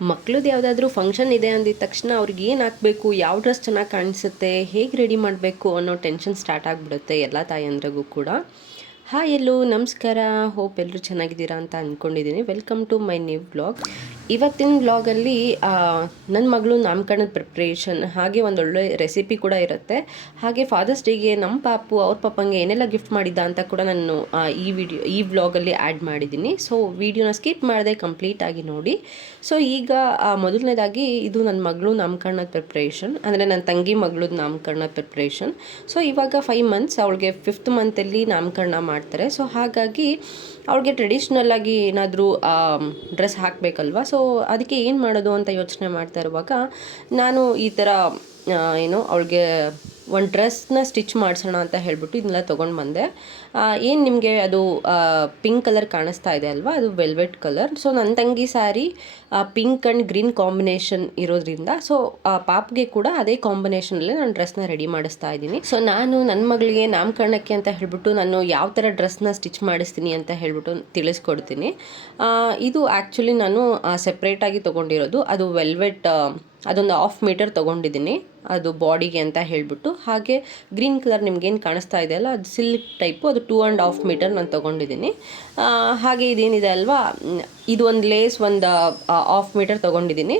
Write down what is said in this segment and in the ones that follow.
ಮಕ್ಳದ್ದು ಯಾವುದಾದ್ರೂ ಫಂಕ್ಷನ್ ಇದೆ ಅಂದಿದ ತಕ್ಷಣ ಅವ್ರಿಗೆ ಏನು ಹಾಕಬೇಕು, ಯಾವ ಡ್ರೆಸ್ ಚೆನ್ನಾಗಿ ಕಾಣಿಸುತ್ತೆ, ಹೇಗೆ ರೆಡಿ ಮಾಡಬೇಕು ಅನ್ನೋ ಟೆನ್ಷನ್ ಸ್ಟಾರ್ಟ್ ಆಗಿಬಿಡುತ್ತೆ ಎಲ್ಲ ತಾಯಂದ್ರಿಗೂ ಕೂಡ. ಹಾಯ್ ಎಲ್ಲೋ ನಮಸ್ಕಾರ, ಹೋಪ್ ಎಲ್ಲರೂ ಚೆನ್ನಾಗಿದ್ದೀರಾ ಅಂತ ಅಂದ್ಕೊಂಡಿದ್ದೀನಿ. Welcome to my new vlog. ಇವತ್ತಿನ ವ್ಲಾಗಲ್ಲಿ ನನ್ನ ಮಗಳು ನಾಮಕರಣದ ಪ್ರಿಪ್ರೇಷನ್, ಹಾಗೆ ಒಂದೊಳ್ಳೆ ರೆಸಿಪಿ ಕೂಡ ಇರುತ್ತೆ. ಹಾಗೆ ಫಾದರ್ಸ್ ಡೇಗೆ ನಮ್ಮ ಪಾಪು ಅವ್ರ ಪಾಪಂಗೆ ಏನೆಲ್ಲ ಗಿಫ್ಟ್ ಮಾಡಿದ್ದ ಅಂತ ಕೂಡ ನಾನು ಈ ವ್ಲಾಗಲ್ಲಿ ಆ್ಯಡ್ ಮಾಡಿದ್ದೀನಿ. ಸೊ ವಿಡಿಯೋನ ಸ್ಕಿಪ್ ಮಾಡದೆ ಕಂಪ್ಲೀಟಾಗಿ ನೋಡಿ. ಸೊ ಈಗ ಮೊದಲನೇದಾಗಿ ಇದು ನನ್ನ ಮಗಳು ನಾಮಕರಣದ ಪ್ರಿಪ್ರೇಷನ್, ಅಂದರೆ ನನ್ನ ತಂಗಿ ಮಗಳದ್ದು ನಾಮಕರಣದ ಪ್ರಿಪ್ರೇಷನ್. ಸೊ ಇವಾಗ 5 months, ಅವಳಿಗೆ 5th ಮಂತಲ್ಲಿ ನಾಮಕರಣ ಮಾಡ್ತಾರೆ. ಸೊ ಹಾಗಾಗಿ ಅವ್ಳಿಗೆ ಟ್ರೆಡಿಷ್ನಲ್ಲಾಗಿ ಏನಾದರೂ ಡ್ರೆಸ್ ಹಾಕಬೇಕಲ್ವ. ಸೊ ಅದಕ್ಕೆ ಏನು ಮಾಡೋದು ಅಂತ ಯೋಚನೆ ಮಾಡ್ತಾ ಇರುವಾಗ ನಾನು ಈ ಥರ ಅವಳಿಗೆ ಒಂದು ಡ್ರೆಸ್ನ ಸ್ಟಿಚ್ ಮಾಡಿಸೋಣ ಅಂತ ಹೇಳಿಬಿಟ್ಟು ಇದನ್ನೆಲ್ಲ ತೊಗೊಂಡು ಬಂದೆ. ಏನು ನಿಮಗೆ ಅದು ಪಿಂಕ್ ಕಲರ್ ಕಾಣಿಸ್ತಾ ಇದೆ ಅಲ್ವಾ, ಅದು ವೆಲ್ವೆಟ್ ಕಲರ್. ಸೊ ನನ್ನ ತಂಗಿ sari pink and green combination ಇರೋದ್ರಿಂದ ಸೊ ಪಾಪ್ಗೆ ಕೂಡ ಅದೇ ಕಾಂಬಿನೇಷನಲ್ಲೇ ನಾನು ಡ್ರೆಸ್ನ ರೆಡಿ ಮಾಡಿಸ್ತಾ ಇದ್ದೀನಿ. ಸೊ ನಾನು ನನ್ನ ಮಗಳಿಗೆ ನಾಮಕರಣಕ್ಕೆ ಅಂತ ಹೇಳ್ಬಿಟ್ಟು ನಾನು ಯಾವ ಥರ ಡ್ರೆಸ್ನ ಸ್ಟಿಚ್ ಮಾಡಿಸ್ತೀನಿ ಅಂತ ಹೇಳ್ಬಿಟ್ಟು ತಿಳಿಸ್ಕೊಡ್ತೀನಿ. ಇದು ಆ್ಯಕ್ಚುಲಿ ನಾನು ಸೆಪ್ರೇಟಾಗಿ ತೊಗೊಂಡಿರೋದು. ಅದು ವೆಲ್ವೆಟ್, ಅದೊಂದು 1/2 ಮೀಟರ್ ತೊಗೊಂಡಿದ್ದೀನಿ ಅದು ಬಾಡಿಗೆ ಅಂತ ಹೇಳಿಬಿಟ್ಟು. ಹಾಗೆ ಗ್ರೀನ್ ಕಲರ್ ನಿಮ್ಗೇನು ಕಾಣಿಸ್ತಾ ಇದೆ ಅಲ್ಲ, ಅದು ಸಿಲ್ಕ್ ಟೈಪು, ಅದು 2.5 ಮೀಟರ್ ನಾನು ತೊಗೊಂಡಿದ್ದೀನಿ. ಹಾಗೆ ಇದೇನಿದೆ ಅಲ್ವಾ, ಇದು ಒಂದು ಲೇಸ್ ಒಂದು 1/2 ಮೀಟರ್ ತೊಗೊಂಡಿದ್ದೀನಿ.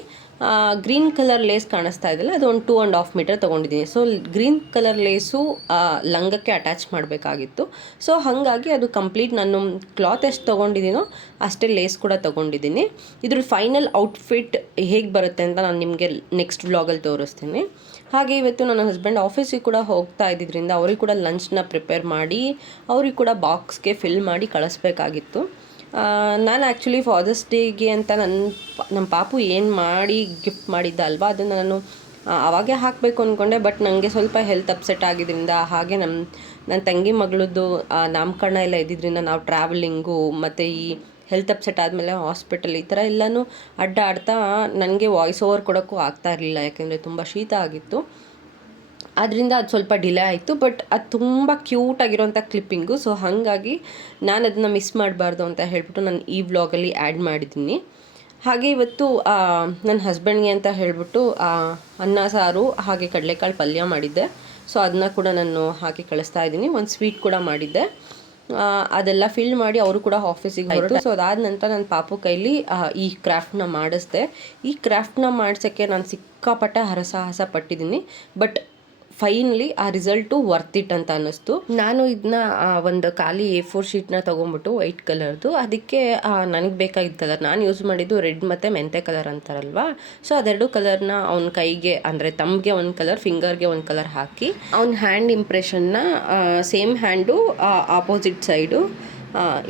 ಗ್ರೀನ್ ಕಲರ್ ಲೇಸ್ ಕಾಣಿಸ್ತಾ ಇದೆಯಲ್ಲ, ಅದು ಒಂದು 2.5 ಮೀಟರ್ ತೊಗೊಂಡಿದ್ದೀನಿ. ಸೊ ಗ್ರೀನ್ ಕಲರ್ ಲೇಸು ಲಂಗಕ್ಕೆ ಅಟ್ಯಾಚ್ ಮಾಡಬೇಕಾಗಿತ್ತು. ಸೊ ಹಾಗಾಗಿ ಅದು ಕಂಪ್ಲೀಟ್ ನಾನು ಕ್ಲಾತ್ ಎಷ್ಟು ತೊಗೊಂಡಿದ್ದೀನೋ ಅಷ್ಟೇ ಲೇಸ್ ಕೂಡ ತೊಗೊಂಡಿದ್ದೀನಿ. ಇದ್ರ ಫೈನಲ್ ಔಟ್ಫಿಟ್ ಹೇಗೆ ಬರುತ್ತೆ ಅಂತ ನಾನು ನಿಮಗೆ ನೆಕ್ಸ್ಟ್ ವ್ಲಾಗಲ್ಲಿ ತೋರಿಸ್ತೀನಿ. ಹಾಗೆ ಇವತ್ತು ನನ್ನ ಹಸ್ಬೆಂಡ್ ಆಫೀಸಿಗೆ ಕೂಡ ಹೋಗ್ತಾ ಇದ್ದಿದ್ದರಿಂದ ಅವ್ರಿಗೆ ಕೂಡ ಲಂಚ್ನ ಪ್ರಿಪೇರ್ ಮಾಡಿ ಅವ್ರಿಗೆ ಕೂಡ ಬಾಕ್ಸ್ಗೆ ಫಿಲ್ ಮಾಡಿ ಕಳಿಸ್ಬೇಕಾಗಿತ್ತು. ನಾನು ಆ್ಯಕ್ಚುಲಿ ಫಾದರ್ಸ್ ಡೇಗೆ ಅಂತ ನಮ್ಮ ಪಾಪು ಏನು ಮಾಡಿ ಗಿಫ್ಟ್ ಮಾಡಿದ್ದ ಅಲ್ವಾ, ಅದನ್ನು ನಾನು ಅವಾಗೇ ಹಾಕಬೇಕು ಅಂದ್ಕೊಂಡೆ. ಬಟ್ ನನಗೆ ಸ್ವಲ್ಪ ಹೆಲ್ತ್ ಅಪ್ಸೆಟ್ ಆಗಿದ್ದರಿಂದ, ಹಾಗೆ ನನ್ನ ತಂಗಿ ಮಗಳದ್ದು ನಾಮಕರಣ ಎಲ್ಲ ಇದ್ದಿದ್ದರಿಂದ ನಾವು ಟ್ರಾವೆಲಿಂಗು ಮತ್ತು ಈ ಹೆಲ್ತ್ ಅಪ್ಸೆಟ್ ಆದಮೇಲೆ ಹಾಸ್ಪಿಟಲ್ ಈ ಥರ ಎಲ್ಲನೂ ಅಡ್ಡಾಡ್ತಾ ನನಗೆ ವಾಯ್ಸ್ ಓವರ್ ಕೊಡೋಕ್ಕೂ ಆಗ್ತಾ ಇರಲಿಲ್ಲ, ಯಾಕೆಂದರೆ ತುಂಬ ಶೀತ ಆಗಿತ್ತು. ಅದರಿಂದ ಅದು ಸ್ವಲ್ಪ ಡಿಲೇ ಆಯಿತು. ಬಟ್ ಅದು ತುಂಬ ಕ್ಯೂಟಾಗಿರೋಂಥ ಕ್ಲಿಪ್ಪಿಂಗು. ಸೊ ಹಾಗಾಗಿ ನಾನು ಅದನ್ನು ಮಿಸ್ ಮಾಡಬಾರ್ದು ಅಂತ ಹೇಳ್ಬಿಟ್ಟು ನಾನು ಈ ವ್ಲಾಗಲ್ಲಿ ಆ್ಯಡ್ ಮಾಡಿದ್ದೀನಿ. ಹಾಗೆ ಇವತ್ತು ನನ್ನ ಹಸ್ಬೆಂಡ್ಗೆ ಅಂತ ಹೇಳಿಬಿಟ್ಟು ಅನ್ನ ಸಾರು ಹಾಗೆ ಕಡಲೆಕಾಳು ಪಲ್ಯ ಮಾಡಿದ್ದೆ. ಸೊ ಅದನ್ನ ಕೂಡ ನಾನು ಹಾಕಿ ಕಳಿಸ್ತಾ ಇದ್ದೀನಿ. ಒಂದು ಸ್ವೀಟ್ ಕೂಡ ಮಾಡಿದ್ದೆ. ಅದೆಲ್ಲ ಫಿಲ್ ಮಾಡಿ ಅವರು ಕೂಡ ಆಫೀಸಿಗೆ ಹೊರಟು. ಸೊ ಅದಾದ ನಂತರ ನನ್ನ ಪಾಪು ಕೈಲಿ ಈ ಕ್ರಾಫ್ಟ್ನ ಮಾಡಿಸ್ದೆ. ಈ ಕ್ರಾಫ್ಟ್ನ ಮಾಡ್ಸೋಕ್ಕೆ ನಾನು ಸಿಕ್ಕಾಪಟ್ಟೆ ಹರಸಾಹಸ ಪಟ್ಟಿದ್ದೀನಿ. ಬಟ್ ಫೈನಲಿ ಆ ರಿಸಲ್ಟು ವರ್ತ್ ಇಟ್ ಅಂತ ಅನ್ನಿಸ್ತು. ನಾನು ಇದನ್ನ ಒಂದು ಖಾಲಿ A4 ಶೀಟ್ನ ತೊಗೊಂಬಿಟ್ಟು ವೈಟ್ ಕಲರ್ದು, ಅದಕ್ಕೆ ನನಗೆ ಬೇಕಾಗಿದ್ದ ಕಲರ್ ನಾನು ಯೂಸ್ ಮಾಡಿದ್ದು ರೆಡ್ ಮತ್ತು ಮೆಂತೆ ಕಲರ್ ಅಂತಾರಲ್ವ. ಸೊ ಅದೆರಡು ಕಲರ್ನ ಅವ್ನ ಕೈಗೆ, ಅಂದರೆ ತಮ್ಗೆ ಒಂದು ಕಲರ್, ಫಿಂಗರ್ಗೆ ಒಂದು ಕಲರ್ ಹಾಕಿ ಅವ್ನ ಹ್ಯಾಂಡ್ ಇಂಪ್ರೆಷನ್ನ ಸೇಮ್ ಹ್ಯಾಂಡು ಆಪೋಸಿಟ್ ಸೈಡು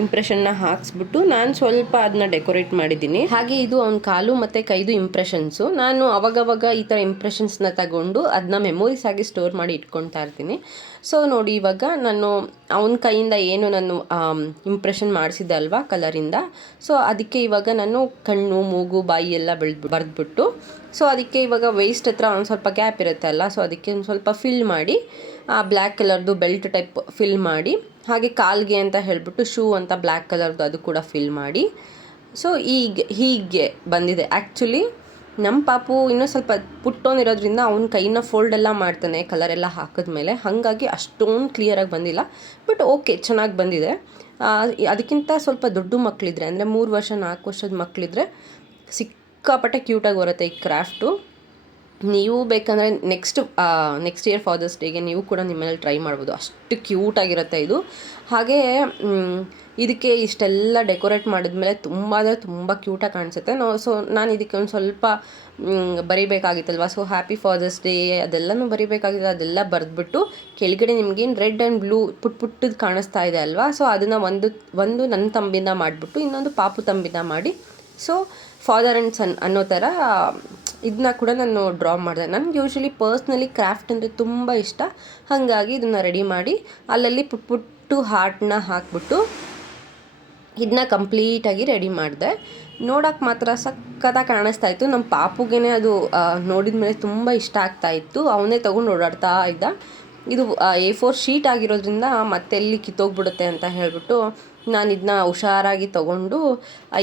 ಇಂಪ್ರೆಷನ್ನ ಹಾಕ್ಸ್ಬಿಟ್ಟು ನಾನು ಸ್ವಲ್ಪ ಅದನ್ನ ಡೆಕೋರೇಟ್ ಮಾಡಿದ್ದೀನಿ. ಹಾಗೆ ಇದು ಅವ್ನ ಕಾಲು ಮತ್ತು ಕೈದು ಇಂಪ್ರೆಷನ್ಸು. ನಾನು ಅವಾಗವಾಗ ಈ ಥರ ಇಂಪ್ರೆಷನ್ಸ್ನ ತಗೊಂಡು ಅದನ್ನ ಮೆಮೊರೀಸ್ ಆಗಿ ಸ್ಟೋರ್ ಮಾಡಿ ಇಟ್ಕೊಳ್ತಾ ಇರ್ತೀನಿ. ಸೊ ನೋಡಿ, ಇವಾಗ ನಾನು ಅವನ ಕೈಯಿಂದ ಏನು ನಾನು ಇಂಪ್ರೆಷನ್ ಮಾಡಿಸಿದ್ದೆ ಅಲ್ವಾ ಕಲರಿಂದ, ಸೊ ಅದಕ್ಕೆ ಇವಾಗ ನಾನು ಕಣ್ಣು, ಮೂಗು, ಬಾಯಿ ಎಲ್ಲ ಬರೆದ್ಬಿಟ್ಟು, ಸೊ ಅದಕ್ಕೆ ಇವಾಗ ವೇಸ್ಟ್ ಹತ್ರ ಒಂದು ಸ್ವಲ್ಪ ಗ್ಯಾಪ್ ಇರುತ್ತೆ ಅಲ್ಲ, ಸೊ ಅದಕ್ಕೆ ಒಂದು ಸ್ವಲ್ಪ ಫಿಲ್ ಮಾಡಿ ಬ್ಲ್ಯಾಕ್ ಕಲರ್ದು ಬೆಲ್ಟ್ ಟೈಪ್ ಫಿಲ್ ಮಾಡಿ, ಹಾಗೆ ಕಾಲ್ಗೆ ಅಂತ ಹೇಳಿಬಿಟ್ಟು ಶೂ ಅಂತ ಬ್ಲ್ಯಾಕ್ ಕಲರ್ದು ಅದು ಕೂಡ ಫಿಲ್ ಮಾಡಿ. ಸೊ ಹೀಗೆ ಬಂದಿದೆ. ಆ್ಯಕ್ಚುಲಿ ನಮ್ಮ ಪಾಪು ಇನ್ನೂ ಸ್ವಲ್ಪ ಪುಟ್ಟೋನಿರೋದ್ರಿಂದ ಅವ್ನ ಕೈನ ಫೋಲ್ಡೆಲ್ಲ ಮಾಡ್ತಾನೆ ಕಲರೆಲ್ಲ ಹಾಕಿದ್ಮೇಲೆ, ಹಾಗಾಗಿ ಅಷ್ಟೊಂದು ಕ್ಲಿಯರಾಗಿ ಬಂದಿಲ್ಲ. ಬಟ್ ಓಕೆ, ಚೆನ್ನಾಗಿ ಬಂದಿದೆ. ಅದಕ್ಕಿಂತ ಸ್ವಲ್ಪ ದೊಡ್ಡ ಮಕ್ಕಳಿದ್ರೆ, ಅಂದರೆ 3 ವರ್ಷ 4 ವರ್ಷದ ಮಕ್ಕಳಿದ್ರೆ ಸಿಕ್ಕಾಪಟ್ಟೆ ಕ್ಯೂಟಾಗಿ ಬರುತ್ತೆ ಈ ಕ್ರಾಫ್ಟು. ನೀವು ಬೇಕಂದರೆ ನೆಕ್ಸ್ಟ್ ಇಯರ್ ಫಾದರ್ಸ್ ಡೇಗೆ ನೀವು ಕೂಡ ನಿಮ್ಮಲ್ಲಿ ಟ್ರೈ ಮಾಡ್ಬೋದು. ಅಷ್ಟು ಕ್ಯೂಟಾಗಿರುತ್ತೆ ಇದು. ಹಾಗೇ ಇದಕ್ಕೆ ಇಷ್ಟೆಲ್ಲ ಡೆಕೋರೇಟ್ ಮಾಡಿದ್ಮೇಲೆ ತುಂಬ ಅಂದರೆ ತುಂಬ ಕ್ಯೂಟಾಗಿ ಕಾಣಿಸುತ್ತೆ. ಸೊ ನಾನು ಇದಕ್ಕೆ ಒಂದು ಸ್ವಲ್ಪ ಬರಿಬೇಕಾಗಿತ್ತಲ್ವ. ಸೊ ಹ್ಯಾಪಿ ಫಾದರ್ಸ್ ಡೇ ಅದೆಲ್ಲನೂ ಬರಿಬೇಕಾಗಿತ್ತು. ಅದೆಲ್ಲ ಬರೆದ್ಬಿಟ್ಟು ಕೆಳಗಡೆ ನಿಮಗೇನು ರೆಡ್ ಆ್ಯಂಡ್ ಬ್ಲೂ ಪುಟ್ಟದು ಕಾಣಿಸ್ತಾ ಇದೆ ಅಲ್ವಾ, ಸೊ ಅದನ್ನು ಒಂದು ನನ್ನ ತಂಬಿಂದ ಮಾಡಿಬಿಟ್ಟು ಇನ್ನೊಂದು ಪಾಪು ತಂಬಿಂದ ಮಾಡಿ, ಸೊ ಫಾದರ್ ಆ್ಯಂಡ್ ಸನ್ ಅನ್ನೋ ಥರ ಇದನ್ನ ಕೂಡ ನಾನು ಡ್ರಾ ಮಾಡಿದೆ. ನನಗೆ ಯೂಶ್ವಲಿ ಪರ್ಸ್ನಲಿ ಕ್ರಾಫ್ಟ್ ಅಂದರೆ ತುಂಬ ಇಷ್ಟ. ಹಾಗಾಗಿ ಇದನ್ನು ರೆಡಿ ಮಾಡಿ ಅಲ್ಲಲ್ಲಿ ಪುಟ್ಟು ಹಾರ್ಟ್ನ ಹಾಕ್ಬಿಟ್ಟು ಇದನ್ನ ಕಂಪ್ಲೀಟಾಗಿ ರೆಡಿ ಮಾಡಿದೆ. ನೋಡೋಕ್ಕೆ ಮಾತ್ರ ಸಕ್ಕತ್ತಾಗಿ ಕಾಣಿಸ್ತಾ ಇತ್ತು. ನಮ್ಮ ಪಾಪುಗೆ ಅದು ನೋಡಿದ ಮೇಲೆ ತುಂಬ ಇಷ್ಟ ಆಗ್ತಾಯಿತ್ತು. ಅವನೇ ತೊಗೊಂಡು ಓಡಾಡ್ತಾ ಇದ್ದ. ಇದು A4 ಶೀಟ್ ಆಗಿರೋದ್ರಿಂದ ಮತ್ತೆ ಎಲ್ಲಿ ಕಿತ್ತೋಗ್ಬಿಡುತ್ತೆ ಅಂತ ಹೇಳಿಬಿಟ್ಟು ನಾನು ಇದನ್ನ ಹುಷಾರಾಗಿ ತೊಗೊಂಡು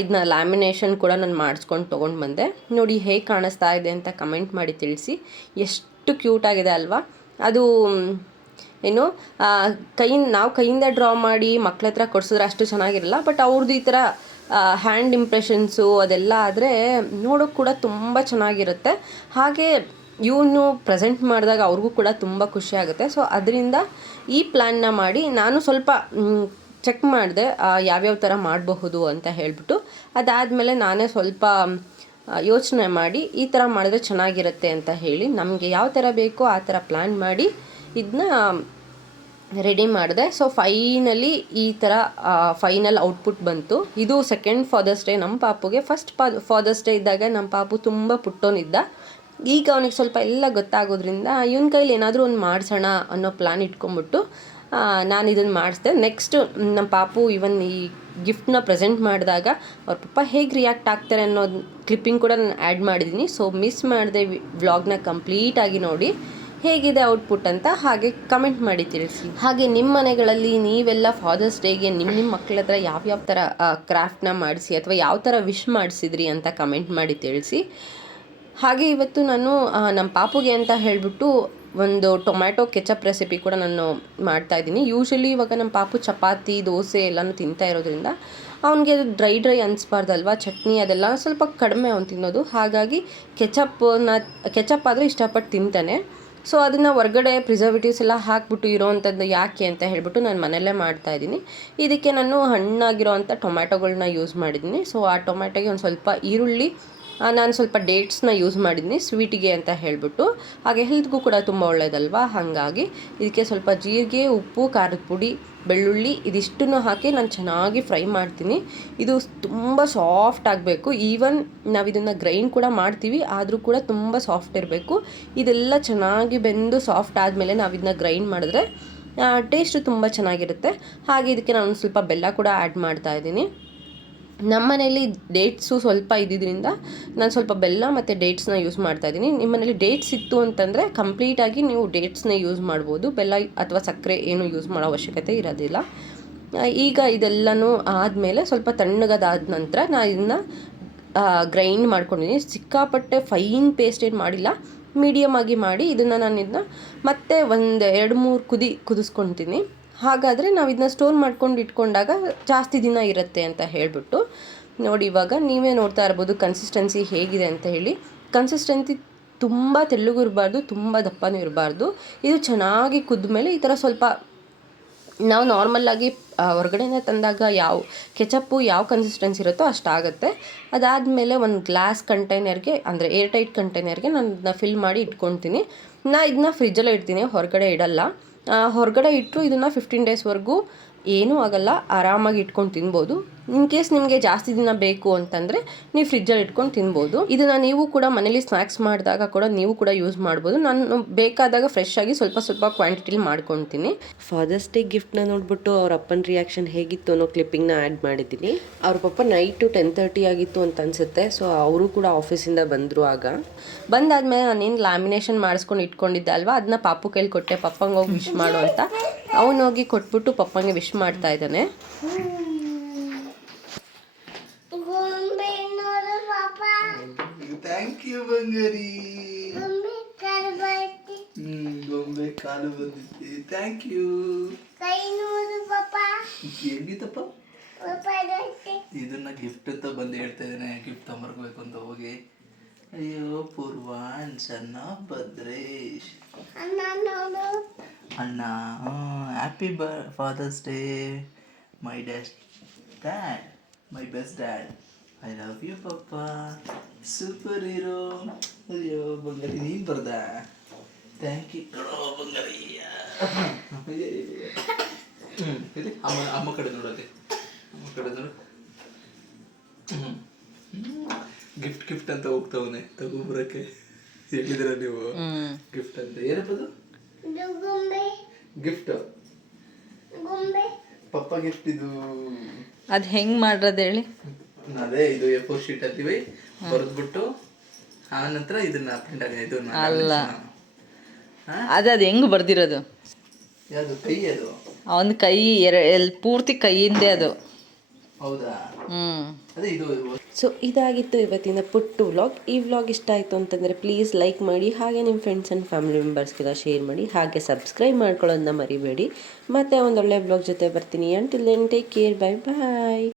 ಇದನ್ನ ಲ್ಯಾಮಿನೇಷನ್ ಕೂಡ ನಾನು ಮಾಡಿಸ್ಕೊಂಡು ತೊಗೊಂಡು ಬಂದೆ. ನೋಡಿ ಹೇಗೆ ಕಾಣಿಸ್ತಾ ಇದೆ ಅಂತ ಕಮೆಂಟ್ ಮಾಡಿ ತಿಳಿಸಿ. ಎಷ್ಟು ಕ್ಯೂಟಾಗಿದೆ ಅಲ್ವಾ? ಅದು ಏನು ನಾವು ಕೈಯಿಂದ ಡ್ರಾ ಮಾಡಿ ಮಕ್ಳ ಹತ್ರ ಕೊಡಿಸಿದ್ರೆ ಅಷ್ಟು ಚೆನ್ನಾಗಿರಲ್ಲ. ಬಟ್ ಅವ್ರದ್ದು ಈ ಥರ ಹ್ಯಾಂಡ್ ಇಂಪ್ರೆಷನ್ಸು ಅದೆಲ್ಲ ಆದರೆ ನೋಡೋಕ್ಕೆ ಕೂಡ ತುಂಬ ಚೆನ್ನಾಗಿರುತ್ತೆ. ಹಾಗೆ ಇವನು ಪ್ರೆಸೆಂಟ್ ಮಾಡಿದಾಗ ಅವ್ರಿಗೂ ಕೂಡ ತುಂಬ ಖುಷಿ ಆಗುತ್ತೆ. ಸೊ ಅದರಿಂದ ಈ ಪ್ಲ್ಯಾನ್ನ ಮಾಡಿ ನಾನು ಸ್ವಲ್ಪ ಚೆಕ್ ಮಾಡಿದೆ ಯಾವ್ಯಾವ ಥರ ಮಾಡಬಹುದು ಅಂತ ಹೇಳಿಬಿಟ್ಟು. ಅದಾದಮೇಲೆ ನಾನೇ ಸ್ವಲ್ಪ ಯೋಚನೆ ಮಾಡಿ ಈ ಥರ ಮಾಡಿದ್ರೆ ಚೆನ್ನಾಗಿರುತ್ತೆ ಅಂತ ಹೇಳಿ ನಮಗೆ ಯಾವ ಥರ ಬೇಕೋ ಆ ಥರ ಪ್ಲ್ಯಾನ್ ಮಾಡಿ ಇದನ್ನ ರೆಡಿ ಮಾಡಿದೆ. ಸೊ ಫೈನಲಿ ಈ ಥರ ಫೈನಲ್ ಔಟ್ಪುಟ್ ಬಂತು. ಇದು ಸೆಕೆಂಡ್ ಫಾದರ್ಸ್ ಡೇ ನಮ್ಮ ಪಾಪುಗೆ. ಫಸ್ಟ್ ಫಾದರ್ಸ್ ಡೇ ಇದ್ದಾಗ ನಮ್ಮ ಪಾಪು ತುಂಬ ಪುಟ್ಟೋನಿದ್ದ. ಈಗ ಅವನಿಗೆ ಸ್ವಲ್ಪ ಎಲ್ಲ ಗೊತ್ತಾಗೋದ್ರಿಂದ ಇವನ ಕೈಲಿ ಏನಾದರೂ ಒಂದು ಮಾಡಿಸೋಣ ಅನ್ನೋ ಪ್ಲ್ಯಾನ್ ಇಟ್ಕೊಂಬಿಟ್ಟು ನಾನು ಇದನ್ನು ಮಾಡಿಸ್ದೆ. ನೆಕ್ಸ್ಟ್ ನಮ್ಮ ಪಾಪು ಇವನ್ ಈ ಗಿಫ್ಟನ್ನ ಪ್ರೆಸೆಂಟ್ ಮಾಡಿದಾಗ ಅವ್ರ ಪಪ್ಪ ಹೇಗೆ ರಿಯಾಕ್ಟ್ ಆಗ್ತಾರೆ ಅನ್ನೋದು ಕ್ಲಿಪ್ಪಿಂಗ್ ಕೂಡ ನಾನು ಆ್ಯಡ್ ಮಾಡಿದ್ದೀನಿ. ಸೊ ಮಿಸ್ ಮಾಡಿದೆ ವ್ಲಾಗ್ನ ಕಂಪ್ಲೀಟಾಗಿ ನೋಡಿ ಹೇಗಿದೆ ಔಟ್ಪುಟ್ ಅಂತ ಹಾಗೆ ಕಮೆಂಟ್ ಮಾಡಿ ತಿಳಿಸಿ. ಹಾಗೆ ನಿಮ್ಮ ಮನೆಗಳಲ್ಲಿ ನೀವೆಲ್ಲ ಫಾದರ್ಸ್ ಡೇಗೆ ನಿಮ್ಮ ಮಕ್ಕಳ ಹತ್ರ ಯಾವ್ಯಾವ ಥರ ಕ್ರಾಫ್ಟ್ನ ಮಾಡಿಸಿ ಅಥವಾ ಯಾವ ಥರ ವಿಶ್ ಮಾಡಿಸಿದ್ರಿ ಅಂತ ಕಮೆಂಟ್ ಮಾಡಿ ತಿಳಿಸಿ. ಹಾಗೆ ಇವತ್ತು ನಾನು ನಮ್ಮ ಪಾಪುಗೆ ಅಂತ ಹೇಳಿಬಿಟ್ಟು ಒಂದು ಟೊಮ್ಯಾಟೊ ಕೆಚಪ್ ರೆಸಿಪಿ ಕೂಡ ನಾನು ಮಾಡ್ತಾಯಿದ್ದೀನಿ. ಯೂಶ್ವಲಿ ಇವಾಗ ನಮ್ಮ ಪಾಪು ಚಪಾತಿ ದೋಸೆ ಎಲ್ಲನೂ ತಿಂತಾ ಇರೋದ್ರಿಂದ ಅವನಿಗೆ ಅದು ಡ್ರೈ ಅನಿಸ್ಬಾರ್ದಲ್ವ, ಚಟ್ನಿ ಅದೆಲ್ಲ ಸ್ವಲ್ಪ ಕಡಿಮೆ ಅವ್ನು ತಿನ್ನೋದು. ಹಾಗಾಗಿ ಕೆಚಪ್ ಆದರೆ ಇಷ್ಟಪಟ್ಟು ತಿಂತಾನೆ. ಸೊ ಅದನ್ನು ಹೊರ್ಗಡೆ ಪ್ರಿಸರ್ವೇಟಿವ್ಸ್ ಎಲ್ಲ ಹಾಕ್ಬಿಟ್ಟು ಇರೋವಂಥದ್ದು ಯಾಕೆ ಅಂತ ಹೇಳ್ಬಿಟ್ಟು ನಾನು ಮನೆಯಲ್ಲೇ ಮಾಡ್ತಾಯಿದ್ದೀನಿ. ಇದಕ್ಕೆ ನಾನು ಹಣ್ಣಾಗಿರೋ ಅಂಥ ಟೊಮ್ಯಾಟೊಗಳನ್ನ ಯೂಸ್ ಮಾಡಿದ್ದೀನಿ. ಸೊ ಆ ಟೊಮ್ಯಾಟೊಗೆ ಒಂದು ಸ್ವಲ್ಪ ಈರುಳ್ಳಿ, ನಾನು ಸ್ವಲ್ಪ ಡೇಟ್ಸ್ನ ಯೂಸ್ ಮಾಡಿದ್ದೀನಿ ಸ್ವೀಟಿಗೆ ಅಂತ ಹೇಳಿಬಿಟ್ಟು. ಹಾಗೆ ಹೆಲ್ತ್ಗೂ ಕೂಡ ತುಂಬ ಒಳ್ಳೆಯದಲ್ವ. ಹಾಗಾಗಿ ಇದಕ್ಕೆ ಸ್ವಲ್ಪ ಜೀರಿಗೆ, ಉಪ್ಪು, ಖಾರದ ಪುಡಿ, ಬೆಳ್ಳುಳ್ಳಿ ಇದಿಷ್ಟನ್ನು ಹಾಕಿ ನಾನು ಚೆನ್ನಾಗಿ ಫ್ರೈ ಮಾಡ್ತೀನಿ. ಇದು ತುಂಬ ಸಾಫ್ಟ್ ಆಗಬೇಕು. ಈವನ್ ನಾವು ಇದನ್ನು ಗ್ರೈಂಡ್ ಕೂಡ ಮಾಡ್ತೀವಿ, ಆದರೂ ಕೂಡ ತುಂಬ ಸಾಫ್ಟ್ ಇರಬೇಕು. ಇದೆಲ್ಲ ಚೆನ್ನಾಗಿ ಬೆಂದು ಸಾಫ್ಟ್ ಆದಮೇಲೆ ನಾವು ಇದನ್ನ ಗ್ರೈಂಡ್ ಮಾಡಿದ್ರೆ ಟೇಸ್ಟು ತುಂಬ ಚೆನ್ನಾಗಿರುತ್ತೆ. ಹಾಗೆ ಇದಕ್ಕೆ ನಾನು ಸ್ವಲ್ಪ ಬೆಲ್ಲ ಕೂಡ ಆ್ಯಡ್ ಮಾಡ್ತಾಯಿದ್ದೀನಿ. ನಮ್ಮ ಮನೇಲಿ ಡೇಟ್ಸು ಸ್ವಲ್ಪ ಇದ್ದಿದ್ದರಿಂದ ನಾನು ಸ್ವಲ್ಪ ಬೆಲ್ಲ ಮತ್ತು ಡೇಟ್ಸ್ನ ಯೂಸ್ ಮಾಡ್ತಾಯಿದ್ದೀನಿ. ನಿಮ್ಮ ಮನೇಲಿ ಡೇಟ್ಸ್ ಇತ್ತು ಅಂತಂದರೆ ಕಂಪ್ಲೀಟಾಗಿ ನೀವು ಡೇಟ್ಸ್ನ ಯೂಸ್ ಮಾಡ್ಬೋದು. ಬೆಲ್ಲ ಅಥವಾ ಸಕ್ಕರೆ ಏನು ಯೂಸ್ ಮಾಡೋ ಅವಶ್ಯಕತೆ ಇರೋದಿಲ್ಲ. ಈಗ ಇದೆಲ್ಲನೂ ಆದಮೇಲೆ ಸ್ವಲ್ಪ ತಣ್ಣಗಾದ ನಂತರ ನಾನು ಇದನ್ನು ಗ್ರೈಂಡ್ ಮಾಡ್ಕೊಂಡಿದ್ದೀನಿ. ಸಿಕ್ಕಾಪಟ್ಟೆ ಫೈನ್ ಪೇಸ್ಟ್ ಏನು ಮಾಡಿಲ್ಲ, ಮೀಡಿಯಮ್ ಆಗಿ ಮಾಡಿ ಇದನ್ನು ಮತ್ತೆ ಒಂದು 2-3 ಕುದಿಸ್ಕೊತೀನಿ. ಹಾಗಾದರೆ ನಾವು ಇದನ್ನ ಸ್ಟೋರ್ ಮಾಡ್ಕೊಂಡು ಇಟ್ಕೊಂಡಾಗ ಜಾಸ್ತಿ ದಿನ ಇರುತ್ತೆ ಅಂತ ಹೇಳಿಬಿಟ್ಟು. ನೋಡಿ ಇವಾಗ ನೀವೇ ನೋಡ್ತಾ ಇರ್ಬೋದು ಕನ್ಸಿಸ್ಟೆನ್ಸಿ ಹೇಗಿದೆ ಅಂತ ಹೇಳಿ. ಕನ್ಸಿಸ್ಟೆನ್ಸಿ ತುಂಬ ತೆಳ್ಳಗೂ ಇರಬಾರ್ದು, ತುಂಬ ದಪ್ಪನೂ ಇರಬಾರ್ದು. ಇದು ಚೆನ್ನಾಗಿ ಕುದ್ದ ಮೇಲೆ ಈ ಥರ ಸ್ವಲ್ಪ ನಾವು ನಾರ್ಮಲ್ಲಾಗಿ ಹೊರಗಡೆನೇ ತಂದಾಗ ಕೆಚಪ್ಪು ಯಾವ ಕನ್ಸಿಸ್ಟೆನ್ಸಿ ಇರುತ್ತೋ ಅಷ್ಟಾಗುತ್ತೆ. ಅದಾದಮೇಲೆ ಒಂದು ಗ್ಲಾಸ್ ಕಂಟೈನರ್ಗೆ, ಅಂದರೆ ಏರ್ ಟೈಟ್ ಕಂಟೈನರ್ಗೆ ನಾನು ಇದನ್ನ ಫಿಲ್ ಮಾಡಿ ಇಟ್ಕೊತೀನಿ. ಇದನ್ನ ಫ್ರಿಜ್ಜಲ್ಲೇ ಇಡ್ತೀನಿ, ಹೊರಗಡೆ ಇಡಲ್ಲ. ಹೊರಗಡೆ ಇಟ್ಟರು ಇದನ್ನು 15 ಡೇಸ್ವರೆಗೂ ಏನೂ ಆಗಲ್ಲ, ಆರಾಮಾಗಿ ಇಟ್ಕೊಂಡು ತಿನ್ಬೋದು. ಇನ್ ಕೇಸ್ ನಿಮಗೆ ಜಾಸ್ತಿ ದಿನ ಬೇಕು ಅಂತಂದರೆ ನೀವು ಫ್ರಿಜ್ಜಲ್ಲಿ ಇಟ್ಕೊಂಡು ತಿನ್ಬೋದು. ಇದನ್ನು ನೀವು ಕೂಡ ಮನೇಲಿ ಸ್ನ್ಯಾಕ್ಸ್ ಮಾಡಿದಾಗ ಕೂಡ ನೀವು ಕೂಡ ಯೂಸ್ ಮಾಡ್ಬೋದು. ನಾನು ಬೇಕಾದಾಗ ಫ್ರೆಶ್ ಆಗಿ ಸ್ವಲ್ಪ ಕ್ವಾಂಟಿಟಿಲಿ ಮಾಡ್ಕೊತೀನಿ. ಫಾದರ್ಸ್ ಡೇ ಗಿಫ್ಟ್ನ ನೋಡ್ಬಿಟ್ಟು ಅವ್ರ ಅಪ್ಪನ ರಿಯಾಕ್ಷನ್ ಹೇಗಿತ್ತು ಅನ್ನೋ ಕ್ಲಿಪ್ಪಿಂಗ್ನ ಆ್ಯಡ್ ಮಾಡಿದ್ದೀನಿ. ಅವ್ರ ಪಪ್ಪ ನೈಟು 10:30 ಆಗಿತ್ತು ಅಂತ ಅನಿಸುತ್ತೆ. ಸೊ ಅವರು ಕೂಡ ಆಫೀಸಿಂದ ಬಂದರು. ಬಂದಾದಮೇಲೆ ನಾನೇನು ಲ್ಯಾಮಿನೇಷನ್ ಮಾಡಿಸ್ಕೊಂಡು ಇಟ್ಕೊಂಡಿದ್ದೆ ಅಲ್ವಾ, ಅದನ್ನ ಪಾಪು ಕೈಲಿ ಕೊಟ್ಟೆ, ಪಪ್ಪಂಗೆ ಹೋಗಿ ವಿಶ್ ಮಾಡು ಅಂತ. ಅವನೋಗಿ ಕೊಟ್ಬಿಟ್ಟು ಪಪ್ಪಂಗೆ ವಿಶ್ ಮಾಡ್ತಾ ಇದ್ದಾನೆ. ಥ್ಯಾಂಕ್ ಯು ಬಂಗಾರಿ. ಗೊಂಬೆ ಕಾಲು ಬಂದಿತ್ತು. Thank you. ಎಲ್ಲಿತ್ತಪ್ಪ? ಇದನ್ನ ಗಿಫ್ಟ್ ಅಂತ ಬಂದು ಹೇಳ್ತಾ ಇದ್ದೇನೆ, ಗಿಫ್ಟ್ ತಗೊಂಬರ್ಬೇಕು ಅಂತ ಹೋಗಿ. ಅಯ್ಯೋ ಪೂರ್ವಾನ್ ಸಣ್ಣ ಭದ್ರೇಶ್ ಅಣ್ಣ. Happy father's day my dad, my best dad. I love you ಪಪ್ಪ, ಸೂಪರ್ ಹೀರೋ. ಅಯ್ಯೋ ಬಂಗಾರಿ ನೀನು ಬರ್ದ. ಥ್ಯಾಂಕ್ ಯು ಬಂಗಾರಿ. ಇಲ್ಲಿ ಅಮ್ಮ ಕಡೆ ನೋಡೋದೆ, ಅಮ್ಮ ಕಡೆ ನೋಡು. ಗಿಫ್ಟ್ ಅಂತ ಹೋಗ್ತಾವನೆ ತಗೊಂಬರಕ್ಕೆ. ಹೇಳಿದ್ರ ನೀವು ಗಿಫ್ಟ್ ಅಂತ? ಏನಪ್ಪದು ಗಿಫ್ಟ್? ಪಪ್ಪ ಗಿಫ್ಟ್ ಇದು. ಅದು ಹೆಂಗೆ ಮಾಡ್ರದು ಹೇಳಿ. ಅದೇ ಇದು A4 ಶೀಟ್ ಅಲ್ಲಿ ಬರೆದ್ಬಿಟ್ಟು ಆ ನಂತರ ಇದನ್ನ ಪ್ರಿಂಟ್ ಆಗಿದೆ. ಅಲ್ಲ, ಅದು ಹೆಂಗೆ ಬರ್ದಿರೋದು? ಯಾವುದು? ಕೈ? ಅದು ಅವನ ಕೈ ಪೂರ್ತಿ ಕೈಯಿಂದೆ ಅದು. ಹೌದಾ? ಅದೇ ಇದು ಸೊ ಇದಾಗಿತ್ತು ಇವತ್ತಿನ ಪುಟ್ಟು ವ್ಲಾಗ್. ಈ ವ್ಲಾಗ್ ಇಷ್ಟ ಆಯಿತು ಅಂತಂದರೆ ಪ್ಲೀಸ್ ಲೈಕ್ ಮಾಡಿ, ಹಾಗೆ ನಿಮ್ಮ ಫ್ರೆಂಡ್ಸ್ ಆ್ಯಂಡ್ ಫ್ಯಾಮಿಲಿ ಮೆಂಬರ್ಸ್ಗೆಲ್ಲ ಶೇರ್ ಮಾಡಿ, ಹಾಗೆ ಸಬ್ಸ್ಕ್ರೈಬ್ ಮಾಡ್ಕೊಳ್ಳೋದನ್ನ ಮರಿಬೇಡಿ. ಮತ್ತೆ ಒಂದೊಳ್ಳೆ ವ್ಲಾಗ್ ಜೊತೆ ಬರ್ತೀನಿ. Until then take care, bye ಬಾಯ್.